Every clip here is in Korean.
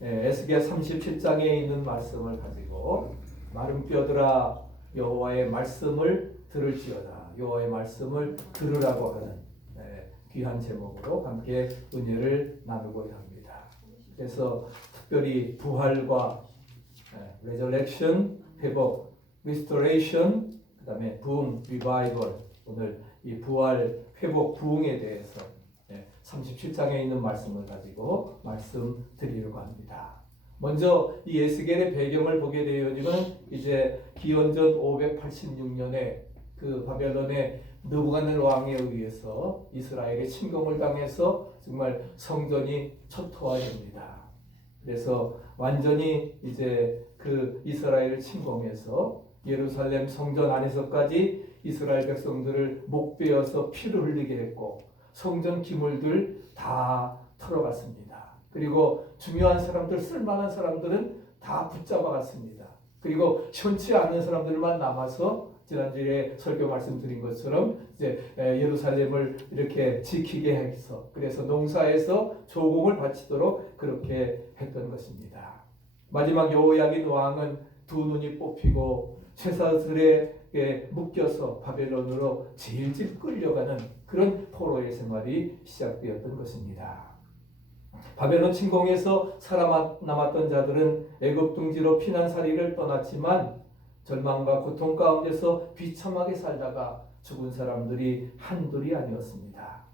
에스겔 37장에 있는 말씀을 가지고 마른 뼈들아 여호와의 말씀을 들을지어다, 여호와의 말씀을 들으라고 하는 귀한 제목으로 함께 은혜를 나누고자 합니다. 그래서 특별히 부활과 resurrection, 회복, restoration, 그 다음에 부흥, revival, 오늘 이 부활, 회복, 부흥에 대해서 37장에 있는 말씀을 가지고 말씀드리려고 합니다. 먼저 이 에스겔의 배경을 보게 되어지면 이제 기원전 586년에 그 바벨론의 느부갓네살 왕에 의해서 이스라엘의 침공을 당해서 정말 성전이 초토화됩니다. 그래서 완전히 이제 그 이스라엘을 침공해서 예루살렘 성전 안에서까지 이스라엘 백성들을 목베어서 피를 흘리게 했고 성전 기물들 다 털어갔습니다. 그리고 중요한 사람들, 쓸만한 사람들은 다 붙잡아갔습니다. 그리고 현치 않은 사람들만 남아서 지난주에 설교 말씀드린 것처럼 이제 예루살렘을 이렇게 지키게 해서 그래서 농사에서 조공을 바치도록 그렇게 했던 것입니다. 마지막 여호야긴 왕은 두 눈이 뽑히고 쇠사슬에 묶여서 바벨론으로 질질 끌려가는 그런 포로의 생활이 시작되었던 것입니다. 바벨론 침공에서 살아남았던 자들은 애굽 둥지로 피난살이를 떠났지만 절망과 고통 가운데서 비참하게 살다가 죽은 사람들이 한둘이 아니었습니다.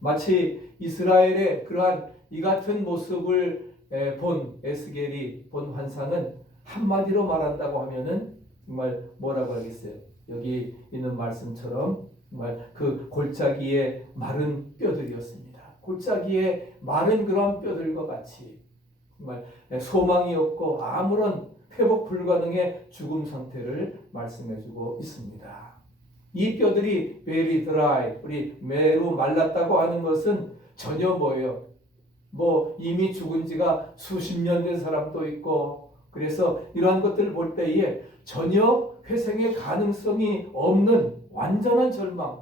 마치 이스라엘의 그러한 이 같은 모습을 본 에스겔이 본 환상은 한마디로 말한다고 하면은 정말 뭐라고 하겠어요? 여기 있는 말씀처럼 정말 그 골짜기의 마른 뼈들이었습니다. 골짜기의 마른 그런 뼈들과 같이 정말 소망이 없고 아무런 회복 불가능의 죽음 상태를 말씀해주고 있습니다. 이 뼈들이 very dry, 우리 매우 말랐다고 하는 것은 전혀 뭐예요? 뭐 이미 죽은 지가 수십 년 된 사람도 있고 그래서 이러한 것들을 볼 때에 전혀 회생의 가능성이 없는 완전한 절망,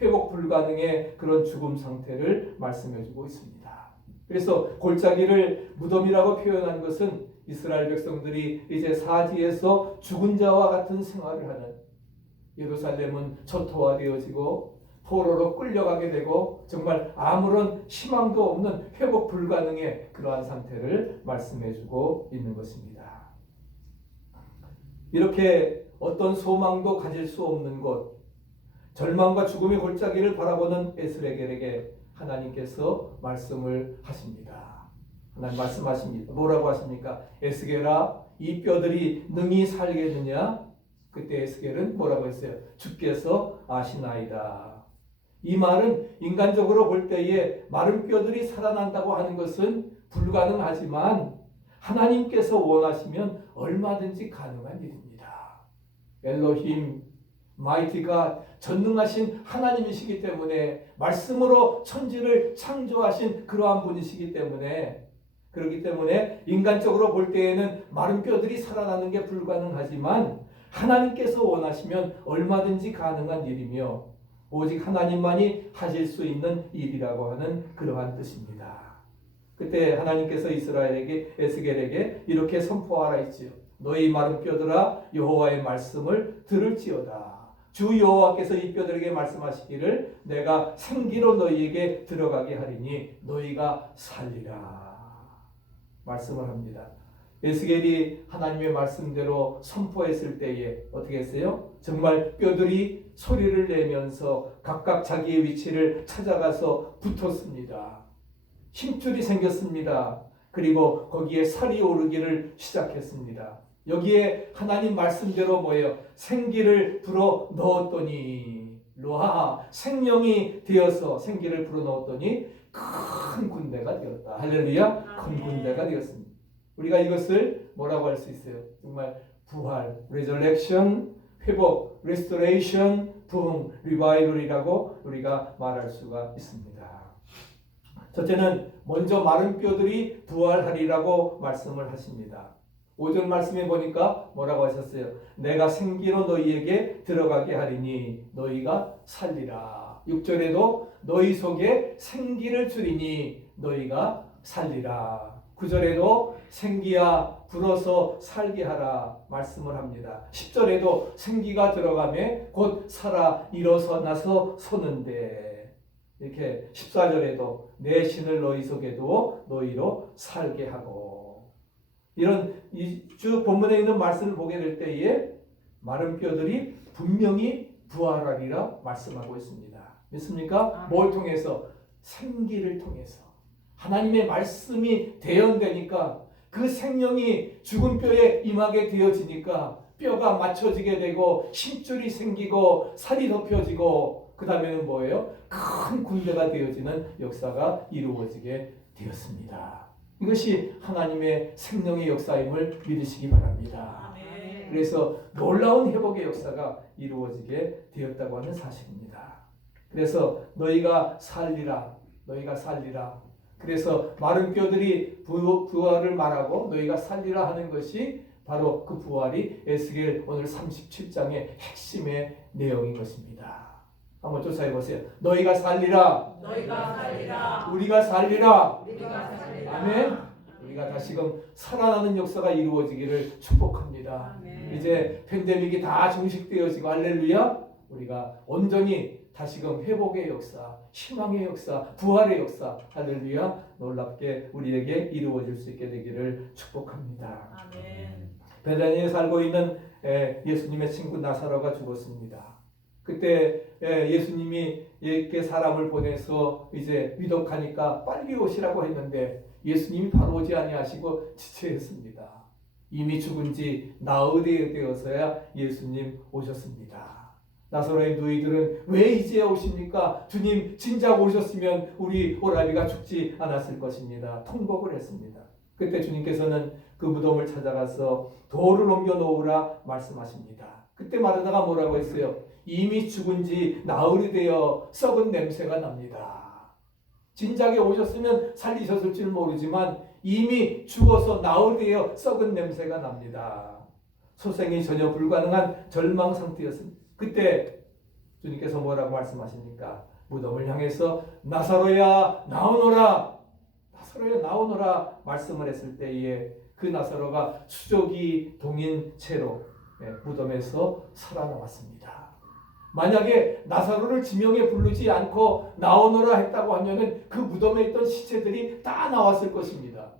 회복 불가능의 그런 죽음 상태를 말씀해주고 있습니다. 그래서 골짜기를 무덤이라고 표현한 것은 이스라엘 백성들이 이제 사지에서 죽은 자와 같은 생활을 하는, 예루살렘은 초토화되어지고 포로로 끌려가게 되고 정말 아무런 희망도 없는 회복 불가능의 그러한 상태를 말씀해주고 있는 것입니다. 이렇게 어떤 소망도 가질 수 없는 곳, 절망과 죽음의 골짜기를 바라보는 에스겔에게 하나님께서 말씀을 하십니다. 하나님 말씀하십니다. 뭐라고 하십니까? 에스겔아, 이 뼈들이 능히 살겠느냐? 그때 에스겔은 뭐라고 했어요? 주께서 아시나이다. 이 말은 인간적으로 볼 때에 마른 뼈들이 살아난다고 하는 것은 불가능하지만 하나님께서 원하시면 얼마든지 가능한 일입니다. 엘로힘, 마이티 갓, 전능하신 하나님이시기 때문에 말씀으로 천지를 창조하신 그러한 분이시기 때문에 그렇기 때문에 인간적으로 볼 때에는 마른 뼈들이 살아나는 게 불가능하지만 하나님께서 원하시면 얼마든지 가능한 일이며 오직 하나님만이 하실 수 있는 일이라고 하는 그러한 뜻입니다. 그때 하나님께서 이스라엘에게 에스겔에게 이렇게 선포하라 했지요. 너희 마른 뼈들아 여호와의 말씀을 들을지어다. 주 여호와께서 이 뼈들에게 말씀하시기를 내가 생기로 너희에게 들어가게 하리니 너희가 살리라. 말씀을 합니다. 에스겔이 하나님의 말씀대로 선포했을 때에 어떻게 했어요? 정말 뼈들이 소리를 내면서 각각 자기의 위치를 찾아가서 붙었습니다. 힘줄이 생겼습니다. 그리고 거기에 살이 오르기를 시작했습니다. 여기에 하나님 말씀대로 뭐예요? 생기를 불어 넣었더니 로하, 생명이 되어서 생기를 불어 넣었더니 큰 군대가 되었다. 할렐루야. 큰 군대가 되었습니다. 우리가 이것을 뭐라고 할 수 있어요? 정말 부활, resurrection, 회복, restoration, 부흥, revival이라고 우리가 말할 수가 있습니다. 첫째는 먼저 마른 뼈들이 부활하리라고 말씀을 하십니다. 5절 말씀에 보니까 뭐라고 하셨어요? 내가 생기로 너희에게 들어가게 하리니 너희가 살리라. 6절에도 너희 속에 생기를 주리니 너희가 살리라. 9절에도 생기야 불어서 살게 하라 말씀을 합니다. 10절에도 생기가 들어가매 곧 살아 일어나서 서는데, 이렇게 14절에도 내 신을 너희 속에 두어 너희로 살게 하고, 이런 이 쭉 본문에 있는 말씀을 보게 될 때에 마른 뼈들이 분명히 부활하리라 말씀하고 있습니다. 믿습니까? 뭘 통해서? 생기를 통해서. 하나님의 말씀이 대언되니까 그 생명이 죽은 뼈에 임하게 되어지니까 뼈가 맞춰지게 되고 힘줄이 생기고 살이 덮여지고, 그 다음에는 뭐예요? 큰 군대가 되어지는 역사가 이루어지게 되었습니다. 이것이 하나님의 생명의 역사임을 믿으시기 바랍니다. 그래서 놀라운 회복의 역사가 이루어지게 되었다고 하는 사실입니다. 그래서 너희가 살리라, 너희가 살리라. 그래서 마른 뼈들이 부활을 말하고 너희가 살리라 하는 것이 바로 그 부활이 에스겔 오늘 37장의 핵심의 내용인 것입니다. 한번 조사해 보세요. 너희가 살리라, 너희가 살리라, 우리가 살리라. 우리가 살리라. 아멘. 우리가 다시금 살아나는 역사가 이루어지기를 축복합니다. 아멘. 이제 팬데믹이 다 종식되어지고 할렐루야, 우리가 온전히 다시금 회복의 역사, 희망의 역사, 부활의 역사, 할렐루야, 놀랍게 우리에게 이루어질 수 있게 되기를 축복합니다. 아멘. 베다니에 살고 있는 예수님의 친구 나사로가 죽었습니다. 그때 예수님이 이렇게 사람을 보내서 이제 위독하니까 빨리 오시라고 했는데 예수님이 바로 오지 아니하시고 지체했습니다. 이미 죽은 지 나흘이 되어서야 예수님 오셨습니다. 나사로의 누이들은 왜 이제 오십니까? 주님 진작 오셨으면 우리 오라비가 죽지 않았을 것입니다. 통곡을 했습니다. 그때 주님께서는 그 무덤을 찾아가서 돌을 옮겨 놓으라 말씀하십니다. 그때 마르다가 뭐라고 했어요? 이미 죽은 지 나흘이 되어 썩은 냄새가 납니다. 진작에 오셨으면 살리셨을 줄 모르지만 이미 죽어서 나흘이 되어 썩은 냄새가 납니다. 소생이 전혀 불가능한 절망 상태였습니다. 그때 주님께서 뭐라고 말씀하십니까? 무덤을 향해서 나사로야 나오너라, 나사로야 나오너라 말씀을 했을 때에 그 나사로가 수족이 동인 채로 무덤에서 살아나왔습니다. 만약에 나사로를 지명에 부르지 않고 나오너라 했다고 하면은 그 무덤에 있던 시체들이 다 나왔을 것입니다.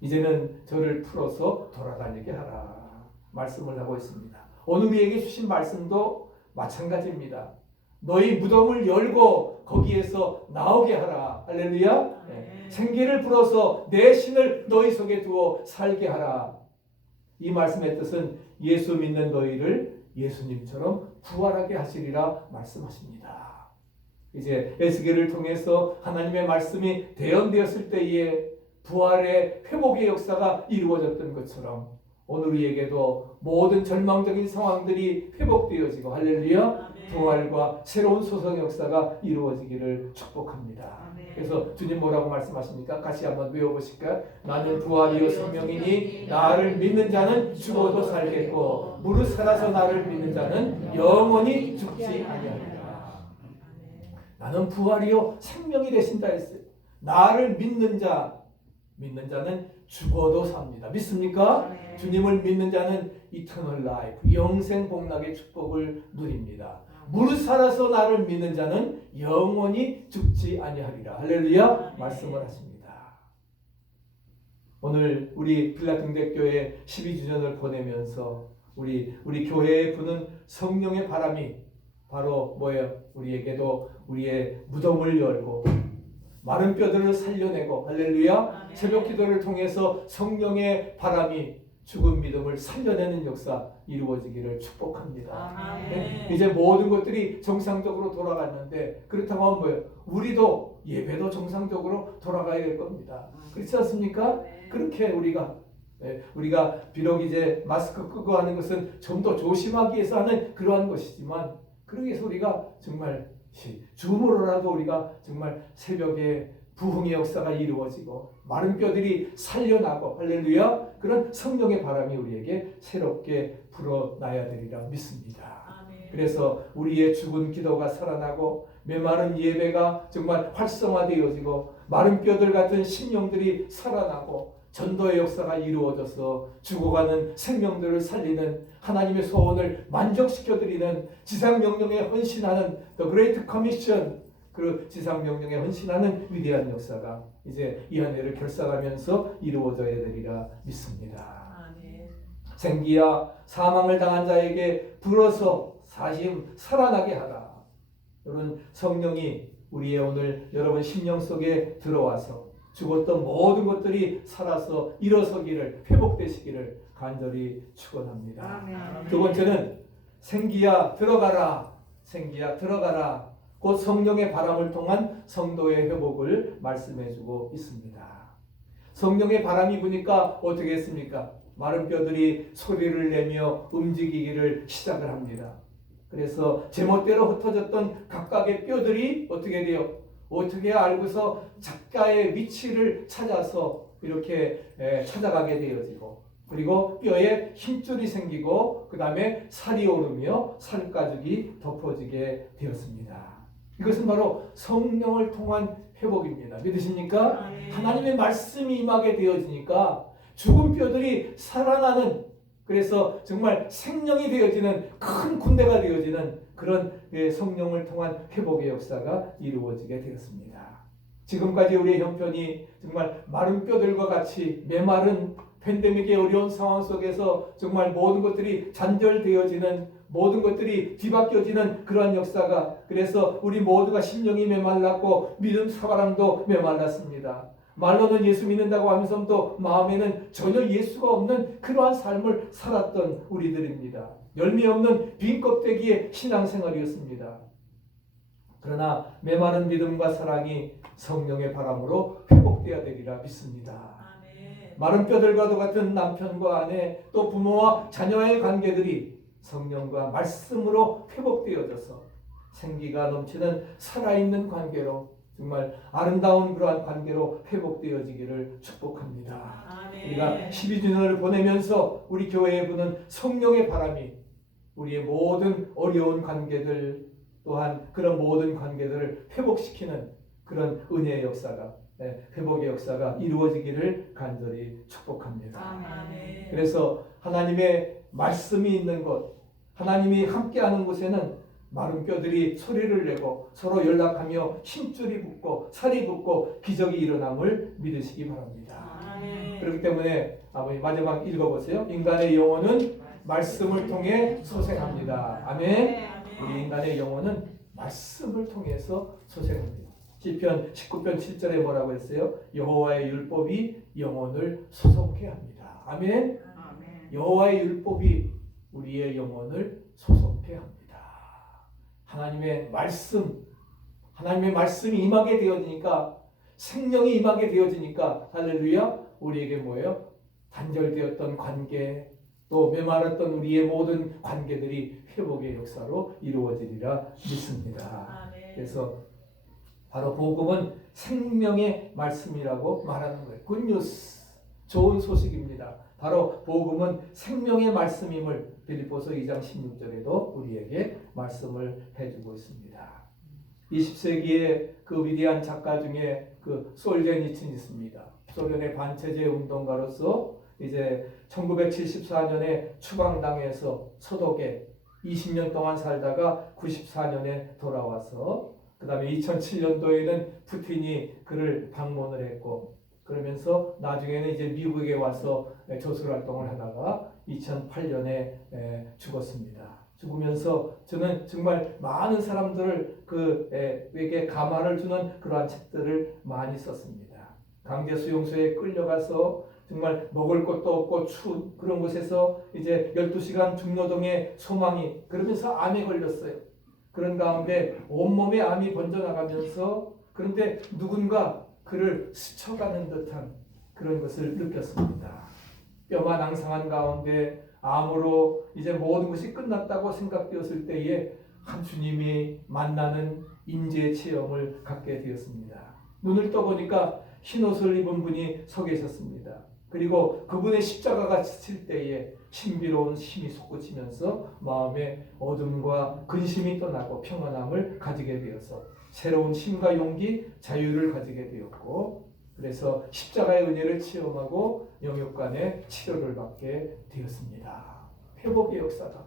이제는 저를 풀어서 돌아다니게 하라 말씀을 하고 있습니다. 오늘 우리에게 주신 말씀도 마찬가지입니다. 너희 무덤을 열고 거기에서 나오게 하라. 할렐루야. 생기를 불어서 내 신을 너희 속에 두어 살게 하라. 이 말씀의 뜻은 예수 믿는 너희를 예수님처럼 부활하게 하시리라 말씀하십니다. 이제 에스겔을 통해서 하나님의 말씀이 대언되었을 때에 부활의 회복의 역사가 이루어졌던 것처럼 오늘 우리에게도 모든 절망적인 상황들이 회복되어지고 할렐루야, 부활과 새로운 소성 역사가 이루어지기를 축복합니다. 그래서 주님 뭐라고 말씀하십니까? 같이 한번 외워보실까요? 나는 부활이요 생명이니 나를 믿는 자는 죽어도 살겠고 무릇 살아서 나를 믿는 자는 영원히 죽지 아니하리라. 나는 부활이요 생명이 되신다 했어요. 나를 믿는 자는 죽어도 삽니다. 믿습니까? 주님을 믿는 자는 이터널 라이프, 영생 복락의 축복을 누립니다. 무릇 살아서 나를 믿는 자는 영원히 죽지 아니하리라. 할렐루야 말씀을 하십니다. 오늘 우리 빌라등대교회 12주년을 보내면서 우리 교회에 부는 성령의 바람이 바로 뭐예요? 우리에게도 우리의 무덤을 열고 마른 뼈들을 살려내고 할렐루야 새벽 기도를 통해서 성령의 바람이 죽은 믿음을 살려내는 역사 이루어지기를 축복합니다. 이제 모든 것들이 정상적으로 돌아갔는데 그렇다고 하면 뭐예요? 우리도 예배도 정상적으로 돌아가야 될 겁니다. 그렇지 않습니까? 그렇게 우리가 비록 이제 마스크 끄고 하는 것은 좀 더 조심하기 위해서 하는 그러한 것이지만 그러기 위해서 우리가 정말 줌으로라도 우리가 정말 새벽에 부흥의 역사가 이루어지고 마른 뼈들이 살려나고 할렐루야 그런 성령의 바람이 우리에게 새롭게 불어나야 되리라 믿습니다. 그래서 우리의 죽은 기도가 살아나고 메마른 예배가 정말 활성화되어지고 마른 뼈들 같은 심령들이 살아나고 전도의 역사가 이루어져서 죽어가는 생명들을 살리는 하나님의 소원을 만족시켜드리는 지상명령에 헌신하는 The Great Commission, 그 지상명령에 헌신하는 위대한 역사가 이제 이 한 해를 결산하면서 이루어져야 되리라 믿습니다. 생기야 사망을 당한 자에게 불어서 사심 살아나게 하라. 여러분, 성령이 우리의 오늘 여러분 심령 속에 들어와서 죽었던 모든 것들이 살아서 일어서기를, 회복되시기를 간절히 축원합니다. 두 번째는 생기야 들어가라. 생기야 들어가라. 곧 성령의 바람을 통한 성도의 회복을 말씀해주고 있습니다. 성령의 바람이 부니까 어떻게 했습니까? 마른 뼈들이 소리를 내며 움직이기를 시작을 합니다. 그래서 제멋대로 흩어졌던 각각의 뼈들이 어떻게 돼요? 어떻게 알고서 작가의 위치를 찾아서 이렇게 찾아가게 되어지고, 그리고 뼈에 힘줄이 생기고 그 다음에 살이 오르며 살가죽이 덮어지게 되었습니다. 이것은 바로 성령을 통한 회복입니다. 믿으십니까? 하나님의 말씀이 임하게 되어지니까 죽은 뼈들이 살아나는, 그래서 정말 생명이 되어지는 큰 군대가 되어지는 그런 성령을 통한 회복의 역사가 이루어지게 되었습니다. 지금까지 우리의 형편이 정말 마른 뼈들과 같이 메마른 팬데믹의 어려운 상황 속에서 정말 모든 것들이 잔절되어지는, 모든 것들이 뒤바뀌어지는 그러한 역사가, 그래서 우리 모두가 심령이 메말랐고 믿음 사바람도 메말랐습니다. 말로는 예수 믿는다고 하면서도 마음에는 전혀 예수가 없는 그러한 삶을 살았던 우리들입니다. 열매 없는 빈 껍데기의 신앙생활이었습니다. 그러나 메마른 믿음과 사랑이 성령의 바람으로 회복되어야 되리라 믿습니다. 마른 뼈들과도 같은 남편과 아내, 또 부모와 자녀의 관계들이 성령과 말씀으로 회복되어져서 생기가 넘치는 살아있는 관계로, 정말 아름다운 그러한 관계로 회복되어지기를 축복합니다. 우리가 12주년을 보내면서 우리 교회에 부는 성령의 바람이 우리의 모든 어려운 관계들, 또한 그런 모든 관계들을 회복시키는 그런 은혜의 역사가, 회복의 역사가 이루어지기를 간절히 축복합니다. 그래서 하나님의 말씀이 있는 곳, 하나님이 함께하는 곳에는 마른 뼈들이 소리를 내고 서로 연락하며 힘줄이 붙고 살이 붙고 기적이 일어남을 믿으시기 바랍니다. 그렇기 때문에 아버지 마지막 읽어보세요. 인간의 영혼은 말씀을 통해 소생합니다. 아멘. 우리 인간의 영혼은 말씀을 통해서 소생합니다. 시편 19편 7절에 뭐라고 했어요? 여호와의 율법이 영혼을 소송케 합니다. 아멘. 여호와의 율법이 우리의 영혼을 소송케 합니다. 하나님의 말씀이 임하게 되어지니까, 생명이 임하게 되어지니까, 할렐루야, 우리에게 뭐예요? 단절되었던 관계, 또 메마랐던 우리의 모든 관계들이 회복의 역사로 이루어지리라 믿습니다. 그래서 바로 복음은 생명의 말씀이라고 말하는 거예요. 굿뉴스, 좋은 소식입니다. 바로 복음은 생명의 말씀임을 빌립보서 2장 16절에도 우리에게 말씀을 해주고 있습니다. 20세기의 그 위대한 작가 중에 그 솔제니친 있습니다. 소련의 반체제 운동가로서 이제 1974년에 추방당해서 서독에 20년 동안 살다가 94년에 돌아와서 그 다음에 2007년도에는 푸틴이 그를 방문을 했고, 그러면서 나중에는 이제 미국에 와서 저술 활동을 하다가 2008년에 죽었습니다. 죽으면서 저는 정말 많은 사람들을 그에게 감화를 주는 그러한 책들을 많이 썼습니다. 강제 수용소에 끌려가서 정말 먹을 것도 없고 추운 그런 곳에서 이제 12시간 중노동의 소망이, 그러면서 암에 걸렸어요. 그런 가운데 온몸에 암이 번져나가면서, 그런데 누군가 그를 스쳐가는 듯한 그런 것을 느꼈습니다. 뼈만 앙상한 가운데 암으로 이제 모든 것이 끝났다고 생각되었을 때에 한 주님이 만나는 임재 체험을 갖게 되었습니다. 눈을 떠보니까 흰옷을 입은 분이 서 계셨습니다. 그리고 그분의 십자가가 지칠 때에 신비로운 힘이 솟구치면서 마음에 어둠과 근심이 떠나고 평안함을 가지게 되어서 새로운 힘과 용기, 자유를 가지게 되었고, 그래서 십자가의 은혜를 체험하고 영육간의 치료를 받게 되었습니다. 회복의 역사가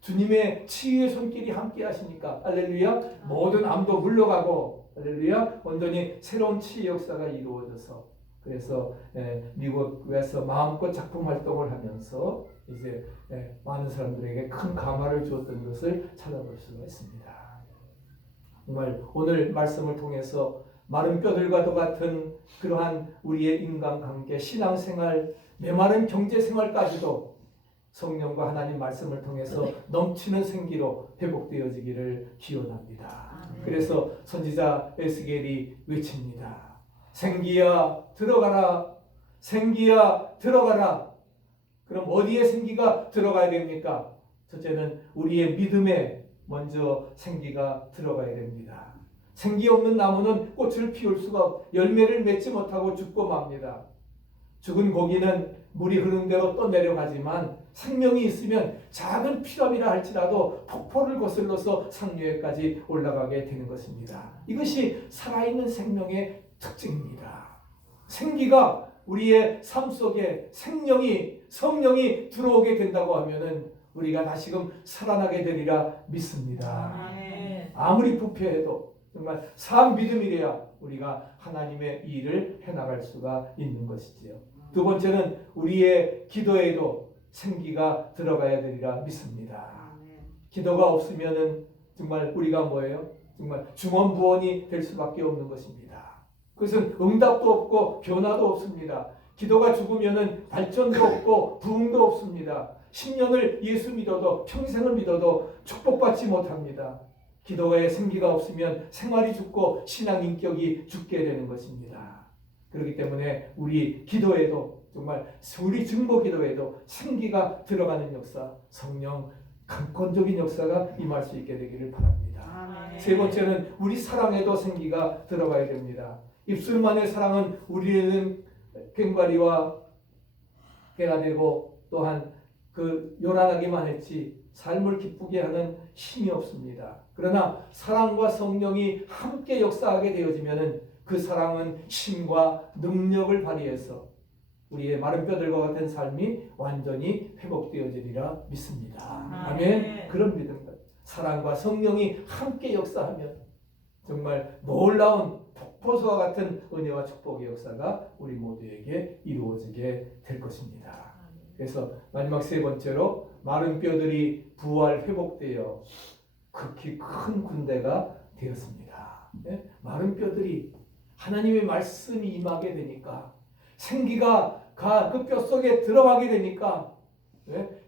주님의 치유의 손길이 함께 하시니까 할렐루야, 모든 암도 물러가고 할렐루야, 온전히 새로운 치유 역사가 이루어져서, 그래서 미국에서 마음껏 작품 활동을 하면서 이제 많은 사람들에게 큰 감화를 주었던 것을 찾아볼 수가 있습니다. 정말 오늘 말씀을 통해서 마른 뼈들과도 같은 그러한 우리의 인간관계, 신앙생활, 메마른 경제생활까지도 성령과 하나님 말씀을 통해서 넘치는 생기로 회복되어지기를 기원합니다. 그래서 선지자 에스겔이 외칩니다. 생기야 들어가라, 생기야 들어가라. 그럼 어디에 생기가 들어가야 됩니까? 첫째는 우리의 믿음에 먼저 생기가 들어가야 됩니다. 생기 없는 나무는 꽃을 피울 수가, 열매를 맺지 못하고 죽고 맙니다. 죽은 고기는 물이 흐르는 대로 또 내려가지만 생명이 있으면 작은 피라미라 할지라도 폭포를 거슬러서 상류에까지 올라가게 되는 것입니다. 이것이 살아있는 생명의 특징입니다. 생기가 우리의 삶 속에 성령이 들어오게 된다고 하면은 우리가 다시금 살아나게 되리라 믿습니다. 아무리 부패해도 정말 산 믿음이래야 우리가 하나님의 일을 해나갈 수가 있는 것이지요. 두 번째는 우리의 기도에도 생기가 들어가야 되리라 믿습니다. 기도가 없으면은 정말 우리가 뭐예요? 정말 중언부언이 될 수밖에 없는 것입니다. 그것은 응답도 없고 변화도 없습니다. 기도가 죽으면은 발전도 없고 부흥도 없습니다. 10년을 예수 믿어도 평생을 믿어도 축복받지 못합니다. 기도에 생기가 없으면 생활이 죽고 신앙 인격이 죽게 되는 것입니다. 그렇기 때문에 우리 기도에도 정말 우리 증거 기도에도 생기가 들어가는 역사, 성령 강권적인 역사가 임할 수 있게 되기를 바랍니다. 세 번째는 우리 사랑에도 생기가 들어가야 됩니다. 입술만의 사랑은 우리는 꽹과리와 깨가 되고 또한 그 요란하기만 했지 삶을 기쁘게 하는 힘이 없습니다. 그러나 사랑과 성령이 함께 역사하게 되어지면은 그 사랑은 힘과 능력을 발휘해서 우리의 마른 뼈들과 같은 삶이 완전히 회복되어지리라 믿습니다. 아멘. 그런 믿음, 사랑과 성령이 함께 역사하면 정말 놀라운 폭포수와 같은 은혜와 축복의 역사가 우리 모두에게 이루어지게 될 것입니다. 그래서 마지막 세 번째로 마른 뼈들이 부활 회복되어 극히 큰 군대가 되었습니다. 마른 뼈들이 하나님의 말씀이 임하게 되니까 생기가 그 뼈 속에 들어가게 되니까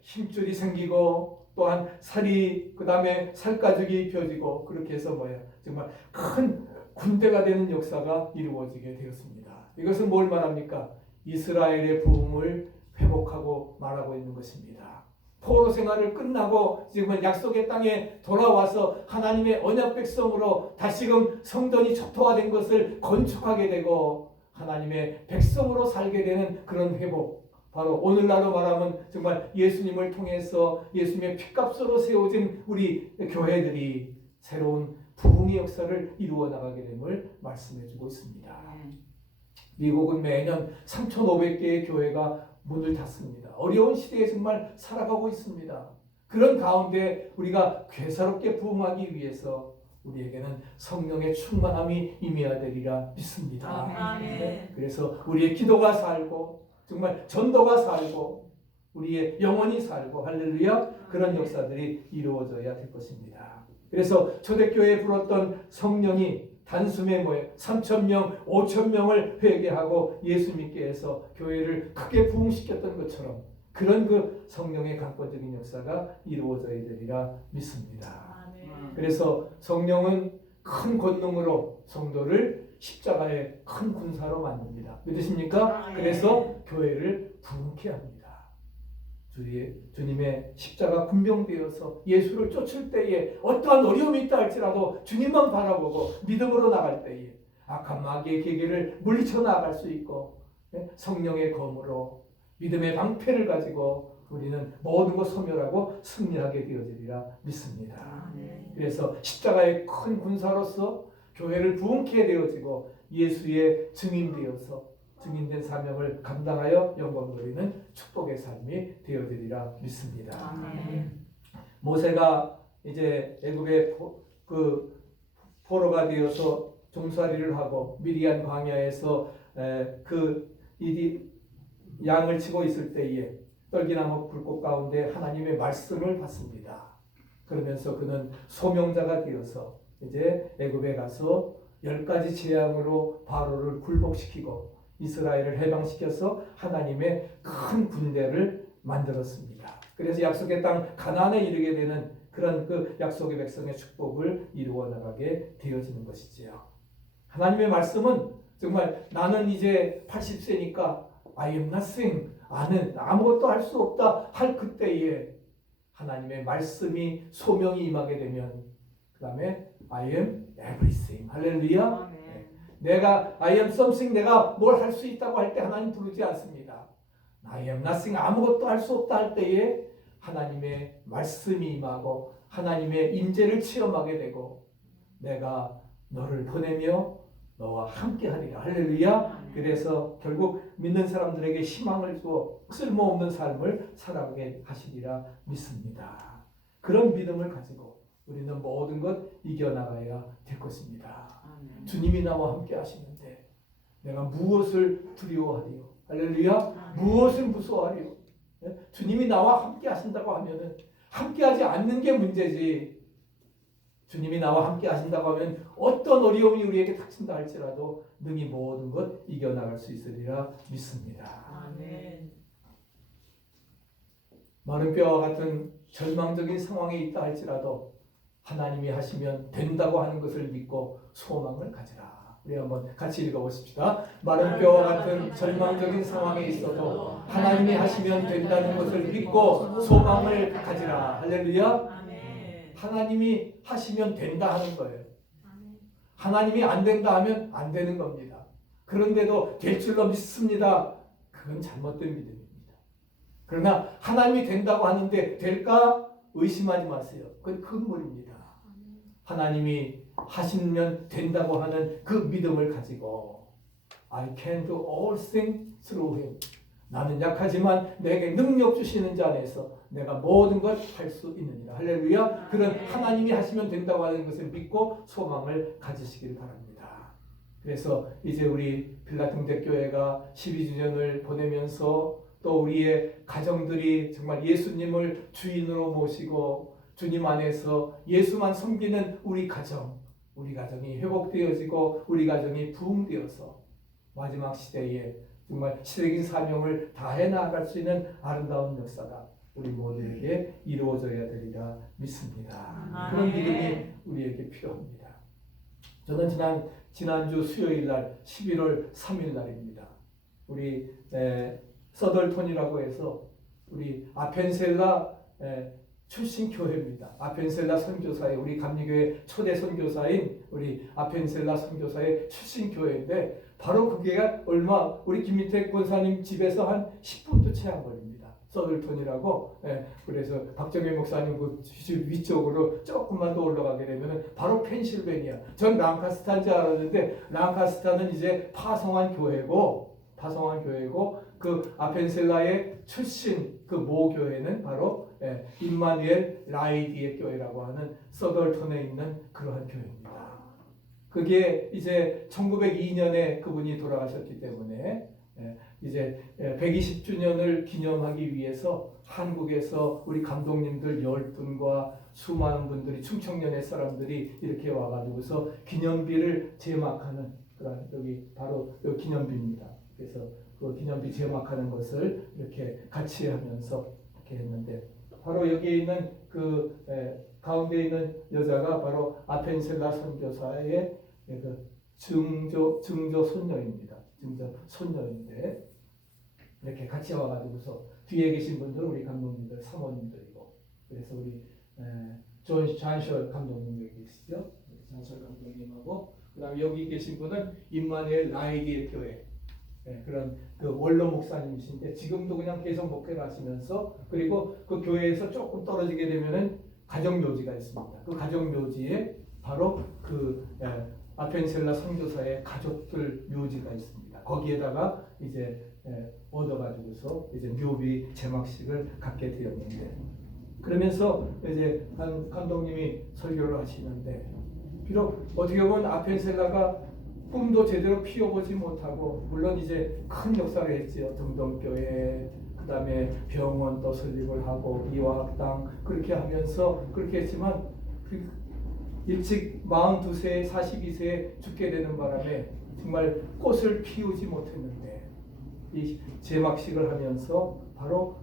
힘줄이 생기고 또한 살이 그 다음에 살가죽이 펴지고 그렇게 해서 정말 큰 군대가 되는 역사가 이루어지게 되었습니다. 이것은 뭘 말합니까? 이스라엘의 부흥을 회복하고 말하고 있는 것입니다. 포로 생활을 끝나고 지금은 약속의 땅에 돌아와서 하나님의 언약 백성으로 다시금 성전이 초토화된 것을 건축하게 되고 하나님의 백성으로 살게 되는 그런 회복, 바로 오늘날로 말하면 정말 예수님을 통해서 예수님의 피값으로 세워진 우리 교회들이 새로운 부흥의 역사를 이루어 나가게 됨을 말씀해 주고 있습니다. 미국은 매년 3,500개의 교회가 문을 닫습니다. 어려운 시대에 정말 살아가고 있습니다. 그런 가운데 우리가 괴사롭게 부흥하기 위해서 우리에게는 성령의 충만함이 임해야 되리라 믿습니다. 그래서 우리의 기도가 살고 정말 전도가 살고 우리의 영혼이 살고 할렐루야, 그런 역사들이 이루어져야 될 것입니다. 그래서 초대교회에 불었던 성령이 단숨에 3,000명, 5,000명을 회개하고 예수 믿게 해서 교회를 크게 부흥시켰던 것처럼 그런 그 성령의 강권적인 역사가 이루어져야 되리라 믿습니다. 그래서 성령은 큰 권능으로 성도를 십자가의 큰 군사로 만듭니다. 믿으십니까? 그래서 교회를 부흥케 합니다. 주님의 십자가 군병되어서 예수를 쫓을 때에 어떠한 어려움이 있다 할지라도 주님만 바라보고 믿음으로 나갈 때에 악한 마귀의 계계를 물리쳐 나갈 수 있고 성령의 검으로 믿음의 방패를 가지고 우리는 모든 것 소멸하고 승리하게 되어지리라 믿습니다. 그래서 십자가의 큰 군사로서 교회를 부흥케 되어지고 예수의 증인된 사명을 감당하여 영광 돌리는 축복의 삶이 되어지리라 믿습니다. 아멘. 모세가 이제 애굽의 포로가 되어서 종살이를 하고 미디안 광야에서 양을 치고 있을 때에 떨기나무 불꽃 가운데 하나님의 말씀을 받습니다. 그러면서 그는 소명자가 되어서 이제 애굽에 가서 10가지 재앙으로 바로를 굴복시키고 이스라엘을 해방시켜서 하나님의 큰 군대를 만들었습니다. 그래서 약속의 땅 가나안에 이르게 되는 그런 그 약속의 백성의 축복을 이루어 나가게 되어지는 것이지요. 하나님의 말씀은 정말 나는 이제 80세니까 I am nothing, 나는 아무것도 할 수 없다 할 그때에 하나님의 말씀이 소명이 임하게 되면 그 다음에 I am everything. 할렐루야. 아멘. 내가 I am something, 내가 뭘 할 수 있다고 할 때 하나님 부르지 않습니다. I am nothing, 아무것도 할 수 없다 할 때에 하나님의 말씀이 임하고 하나님의 임재를 체험하게 되고 내가 너를 보내며 너와 함께 하리라. 할렐루야. 그래서 결국 믿는 사람들에게 희망을 주어 쓸모없는 삶을 살아가게 하시리라 믿습니다. 그런 믿음을 가지고 우리는 모든 것 이겨나가야 될 것입니다. 아멘. 주님이 나와 함께 하시는데 내가 무엇을 두려워하리요? 할렐루야. 무엇을 무서워하리요? 주님이 나와 함께 하신다고 하면은 함께 하지 않는 게 문제지. 주님이 나와 함께 하신다고 하면 어떤 어려움이 우리에게 닥친다 할지라도 능히 모든 것 이겨나갈 수 있으리라 믿습니다. 아멘. 마른 뼈와 같은 절망적인 상황에 있다 할지라도 하나님이 하시면 된다고 하는 것을 믿고 소망을 가지라. 우리 한번 같이 읽어보십시다. 마른 뼈와 같은 절망적인 상황에 있어도 하나님이 하시면 된다는 것을 믿고 소망을 가지라. 할렐루야. 아멘. 하나님이 하시면 된다 하는 거예요. 하나님이 안 된다 하면 안 되는 겁니다. 그런데도 될 줄로 믿습니다. 그건 잘못된 믿음입니다. 그러나 하나님이 된다고 하는데 될까? 의심하지 마세요. 그건 금물입니다. 하나님이 하시면 된다고 하는 그 믿음을 가지고 I can do all things through him. 나는 약하지만 내게 능력 주시는 자 안에서 내가 모든 것 할 수 있느니라. 할렐루야. 그런 하나님이 하시면 된다고 하는 것을 믿고 소망을 가지시길 바랍니다. 그래서 이제 우리 빌라등대교회가 12주년을 보내면서 또 우리의 가정들이 정말 예수님을 주인으로 모시고 주님 안에서 예수만 섬기는 우리 가정이 회복되어지고 우리 가정이 부흥되어서 마지막 시대에 정말 시대적인 사명을 다해 나아갈 수 있는 아름다운 역사가 우리 모두에게 이루어져야 되리라 믿습니다. 그런 믿음이 우리에게 필요합니다. 저는 지난주 수요일 날 11월 3일 날입니다. 우리 서덜톤이라고 해서 우리 아펜셀라 출신 교회입니다. 아펜셀라 선교사의 우리 감리교회 초대 선교사인 우리 아펜셀라 선교사의 출신 교회인데 바로 그게가 우리 김민택 권사님 집에서 한 10분도 채 안 걸립니다. 서덜톤이라고. 그래서 박정희 목사님 그 위쪽으로 조금만 더 올라가게 되면 바로 펜실베니아. 전 랑카스타인 줄 알았는데 랑카스타는 이제 파송한 교회고 그 아펜셀라의 출신 그 모 교회는 바로 임마누엘 라이디의 교회라고 하는 서덜톤에 있는 그러한 교회입니다. 그게 이제 1902년에 그분이 돌아가셨기 때문에 이제 120주년을 기념하기 위해서 한국에서 우리 감독님들 10분과 수많은 분들이 충청연의 사람들이 이렇게 와가지고서 기념비를 제막하는 그런 여기 바로 여기 기념비입니다. 그래서 그 기념비 제막하는 것을 이렇게 같이 하면서 이렇게 했는데 바로 여기에 있는 그 가운데 있는 여자가 바로 아펜셀라 선교사의 그 증조 손녀입니다. 증조 손녀인데 이렇게 같이 와가지고서 뒤에 계신 분들은 우리 감독님들 사모님들이고 그래서 우리 존 감독님 여기 계시죠? 잔셜 감독님하고 그다음에 여기 계신 분은 임마누엘 라이디의 교회 그런 그 원로 목사님이신데 지금도 그냥 계속 목회를 하시면서 그리고 그 교회에서 조금 떨어지게 되면은 가정묘지가 있습니다. 그 가정묘지에 바로 그 아펜셀라 선교사의 가족들 묘지가 있습니다. 거기에다가 이제 얻어가지고서 이제 묘비 제막식을 갖게 되었는데, 그러면서 이제 한 감독님이 설교를 하시는데, 비록 어떻게 보면 아펜셀라가 꿈도 제대로 피워보지 못하고, 물론 이제 큰 역사를 했지요. 등동교회, 그 다음에 병원도 설립을 하고 이화학당 그렇게 하면서 그렇게 했지만, 일찍 42세, 42세에 죽게 되는 바람에 정말 꽃을 피우지 못했는데, 이 제막식을 하면서 바로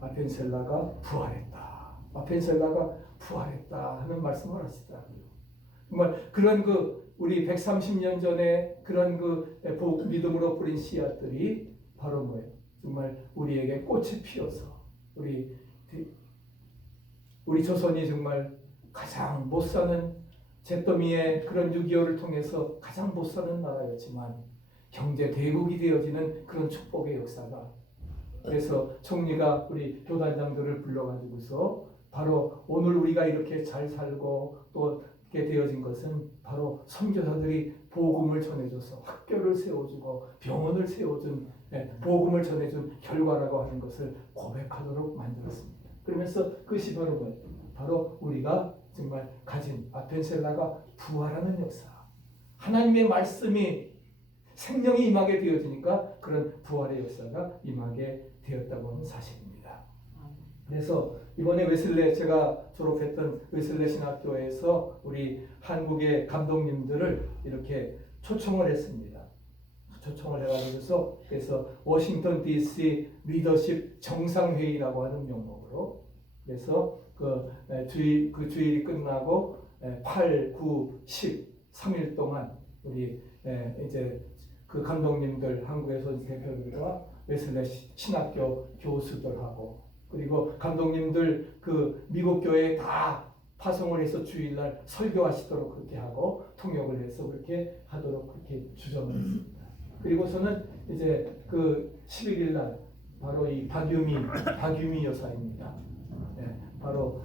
아펜셀라가 부활했다. 아펜셀라가 부활했다 하는 말씀을 하시더라고요. 정말 그런 우리 130년 전에 그런 믿음으로 뿌린 씨앗들이 바로 뭐예요? 정말 우리에게 꽃이 피어서 우리 조선이 정말 가장 못 사는, 잿더미의 그런 6.25를 통해서 가장 못 사는 나라였지만 경제 대국이 되어지는 그런 축복의 역사가, 그래서 총리가 우리 교단장들을 불러가지고서 바로 오늘 우리가 이렇게 잘 살고 또 이렇게 되어진 것은 바로 선교사들이 복음을 전해줘서 학교를 세워주고 병원을 세워준, 복음을 전해준 결과라고 하는 것을 고백하도록 만들었습니다. 그러면서 그것이 바로 뭐예요? 바로 우리가 정말 가진 아펜셀라가 부활하는 역사, 하나님의 말씀이 생명이 임하게 되어지니까 그런 부활의 역사가 임하게 되었다고 하는 사실입니다. 그래서 이번에 제가 졸업했던 웨슬레 신학교에서 우리 한국의 감독님들을 이렇게 초청을 했습니다. 초청을 해가지고서, 그래서 워싱턴 DC 리더십 정상회의라고 하는 명목으로, 그래서 주일이 끝나고 8, 9, 10 3일 동안 우리 이제 그 감독님들, 한국에서 대표들과 웨슬레 신학교 교수들하고, 그리고 감독님들 미국 교회에 다 파송을 해서 주일날 설교하시도록 그렇게 하고 통역을 해서 그렇게 하도록 그렇게 주정을 했습니다. 그리고서는 이제 11일날 바로 이 박유미 여사입니다. 바로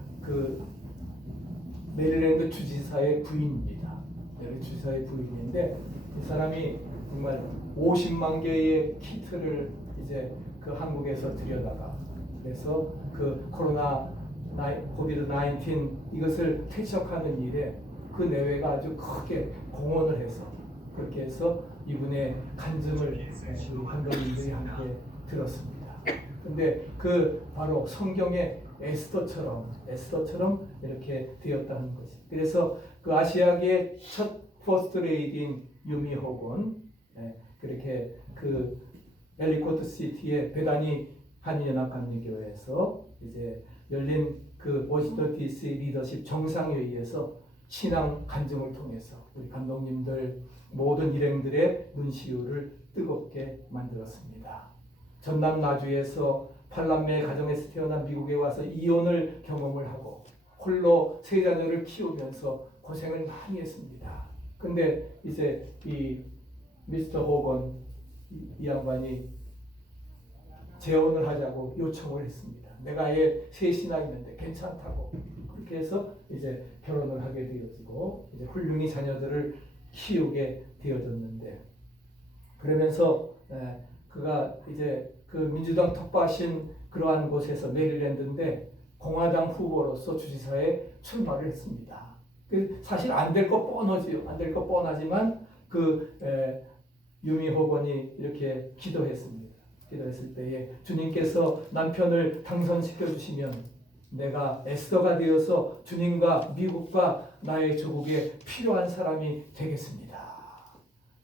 메릴랜드 주지사의 부인입니다. 메릴랜드 주지사의 부인인데, 이 사람이 정말 50만 개의 키트를 이제 한국에서 들여다가, 그래서 코비드-19 이것을 퇴척하는 일에 내외가 아주 크게 공헌을 해서, 그렇게 해서 이분의 간증을 우리 감독님들이 함께 들었습니다. 근데 바로 성경의 에스더처럼 이렇게 되었다는 것이. 그래서 아시아계의 첫 퍼스트 레이디인 유미호군, 그렇게 엘리코트 시티의 베다니 한인연합감리교회에서 이제 열린 워싱턴 DC 리더십 정상회의에서 신앙 간증을 통해서 우리 감독님들 모든 일행들의 눈시울을 뜨겁게 만들었습니다. 전남 나주에서 8남매 가정에서 태어난 미국에 와서 이혼을 경험을 하고 홀로 세 자녀를 키우면서 고생을 많이 했습니다. 근데 이제 이 미스터 호건 이 양반이 재혼을 하자고 요청을 했습니다. 내가 아예 셋이나 있는데 괜찮다고. 그렇게 해서 이제 결혼을 하게 되어지고 이제 훌륭히 자녀들을 키우게 되어졌는데, 그러면서 그가 이제 민주당 텃밭인 그러한 곳에서 메릴랜드인데 공화당 후보로서 주지사에 출마를 했습니다. 사실 안 될 거 뻔하지요. 안 될 거 뻔하지만 유미 호건이 이렇게 기도했습니다. 기도했을 때에 주님께서 남편을 당선시켜 주시면 내가 에스더가 되어서 주님과 미국과 나의 조국에 필요한 사람이 되겠습니다.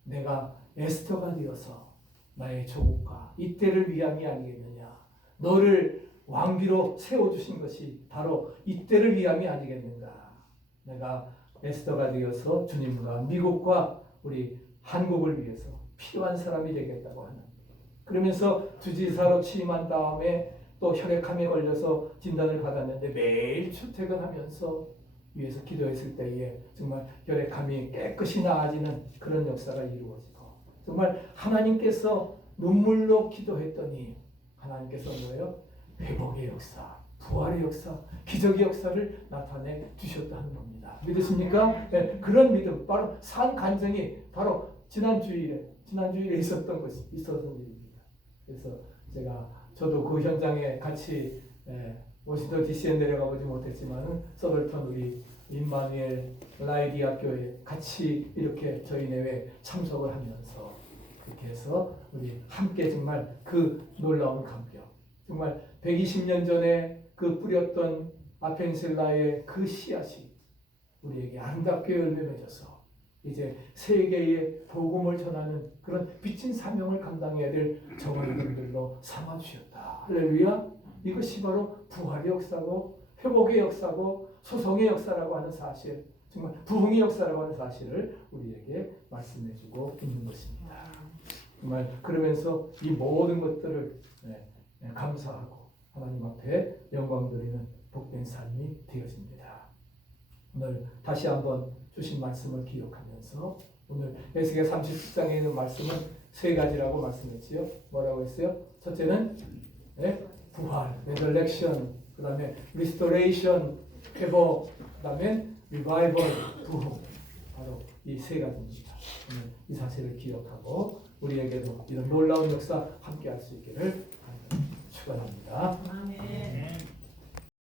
내가 에스더가 되어서 나의 조국과 이때를 위함이 아니겠느냐. 너를 왕비로 세워주신 것이 바로 이때를 위함이 아니겠는가. 내가 에스더가 되어서 주님과 미국과 우리 한국을 위해서 필요한 사람이 되겠다고 하는. 그러면서 주지사로 취임한 다음에 또 혈액암에 걸려서 진단을 받았는데 매일 출퇴근하면서 위에서 기도했을 때에 정말 혈액암이 깨끗이 나아지는 그런 역사가 이루어지고, 정말 하나님께서 눈물로 기도했더니 하나님께서 뭐예요? 회복의 역사, 부활의 역사, 기적의 역사를 나타내 주셨다 하는 겁니다. 믿으십니까? 네, 그런 믿음, 바로 산 간증이 바로 지난 주일에 있었던 일입니다. 그래서 저도 그 현장에 같이 워싱턴 DC에 내려가 보지 못했지만 서덜턴 우리 임마누엘 라이디 학교에 같이 이렇게 저희 내외 참석을 하면서 그렇게 해서 우리 함께 정말 그 놀라운 감격, 정말 120년 전에 그 뿌렸던 아펜셀라의 그 씨앗이 우리에게 아름답게 열매 맺어서 이제 세계에 복음을 전하는 그런 빚진 사명을 감당해야 될 정언들로 삼아 주셨다. 할렐루야. 이것이 바로 부활의 역사고 회복의 역사고 소성의 역사라고 하는 사실, 정말 부흥의 역사라고 하는 사실을 우리에게 말씀해주고 있는 것입니다. 정말 그러면서 이 모든 것들을 감사하고 하나님 앞에 영광 드리는 복된 삶이 되어집니다. 오늘 다시 한번 주신 말씀을 기억하면서 오늘 에스겔 30장에 있는 말씀은 세 가지라고 말씀했지요. 뭐라고 했어요? 첫째는 부활, resurrection, 그 다음에 restoration, 회복, 그 다음에 revival, 부흥. 바로 이 세 가지입니다. 오늘 이 사실을 기억하고 우리에게도 이런 놀라운 역사 함께 할 수 있기를 축원합니다. 아멘.